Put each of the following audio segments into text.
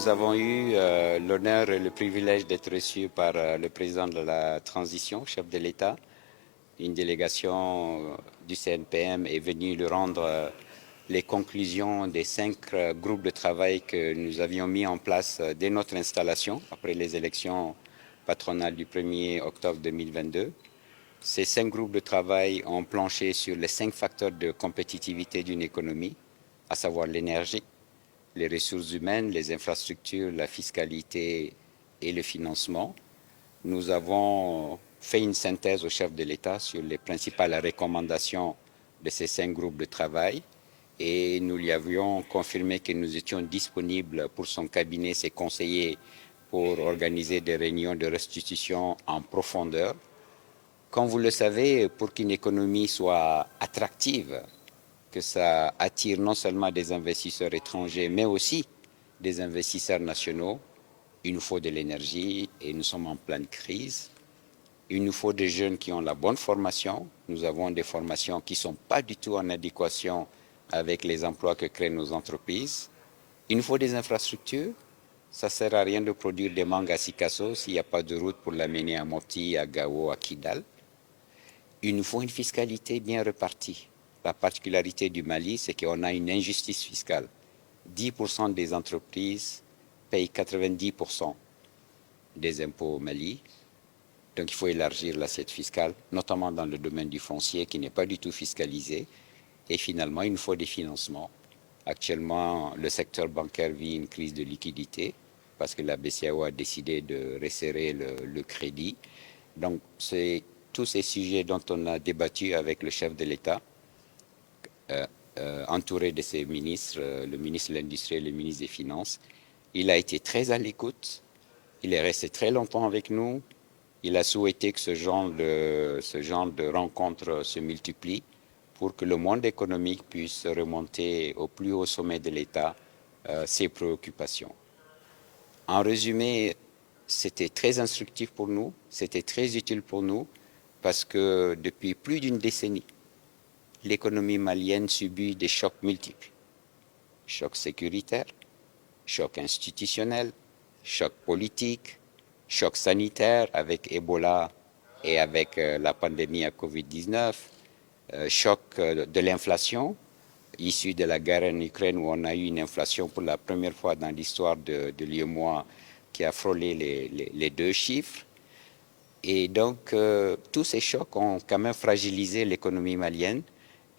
nous avons eu l'honneur et le privilège d'être reçus par le président de la transition, chef de l'État. Une délégation du CNPM est venue lui rendre les conclusions des 5 groupes de travail que nous avions mis en place dès notre installation, après les élections patronales du 1er octobre 2022. Ces 5 groupes de travail ont planché sur les 5 facteurs de compétitivité d'une économie, à savoir l'énergie, les ressources humaines, les infrastructures, la fiscalité et le financement. Nous avons fait une synthèse au chef de l'État sur les principales recommandations de ces 5 groupes de travail et nous lui avions confirmé que nous étions disponibles pour son cabinet, ses conseillers, pour organiser des réunions de restitution en profondeur. Comme vous le savez, pour qu'une économie soit attractive, que ça attire non seulement des investisseurs étrangers, mais aussi des investisseurs nationaux, il nous faut de l'énergie et nous sommes en pleine crise. Il nous faut des jeunes qui ont la bonne formation. Nous avons des formations qui ne sont pas du tout en adéquation avec les emplois que créent nos entreprises. Il nous faut des infrastructures. Ça ne sert à rien de produire des mangues à Sikasso s'il n'y a pas de route pour l'amener à Mopti, à Gao, à Kidal. Il nous faut une fiscalité bien répartie. La particularité du Mali, c'est qu'on a une injustice fiscale. 10% des entreprises payent 90% des impôts au Mali. Donc il faut élargir l'assiette fiscale, notamment dans le domaine du foncier qui n'est pas du tout fiscalisé. Et finalement, il nous faut des financements. Actuellement, le secteur bancaire vit une crise de liquidité parce que la BCEAO a décidé de resserrer le crédit. Donc c'est tous ces sujets dont on a débattu avec le chef de l'État, entouré de ses ministres, le ministre de l'Industrie et le ministre des Finances. Il a été très à l'écoute, il est resté très longtemps avec nous, il a souhaité que ce genre de rencontres se multiplient pour que le monde économique puisse remonter au plus haut sommet de l'État ses préoccupations. En résumé, c'était très instructif pour nous, c'était très utile pour nous parce que depuis plus d'une décennie, l'économie malienne subit des chocs multiples. Choc sécuritaire, choc institutionnel, choc politique, choc sanitaire avec Ebola et avec la pandémie à Covid-19, choc de l'inflation issue de la guerre en Ukraine où on a eu une inflation pour la première fois dans l'histoire de l'UEMOA qui a frôlé les 2 chiffres. Et donc, tous ces chocs ont quand même fragilisé l'économie malienne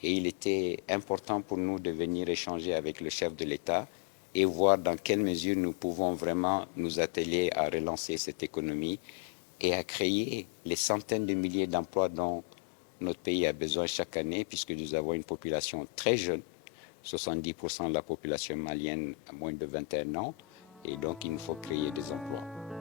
et il était important pour nous de venir échanger avec le chef de l'État et voir dans quelle mesure nous pouvons vraiment nous atteler à relancer cette économie et à créer les centaines de milliers d'emplois dont notre pays a besoin chaque année puisque nous avons une population très jeune, 70% de la population malienne a moins de 21 ans et donc il nous faut créer des emplois.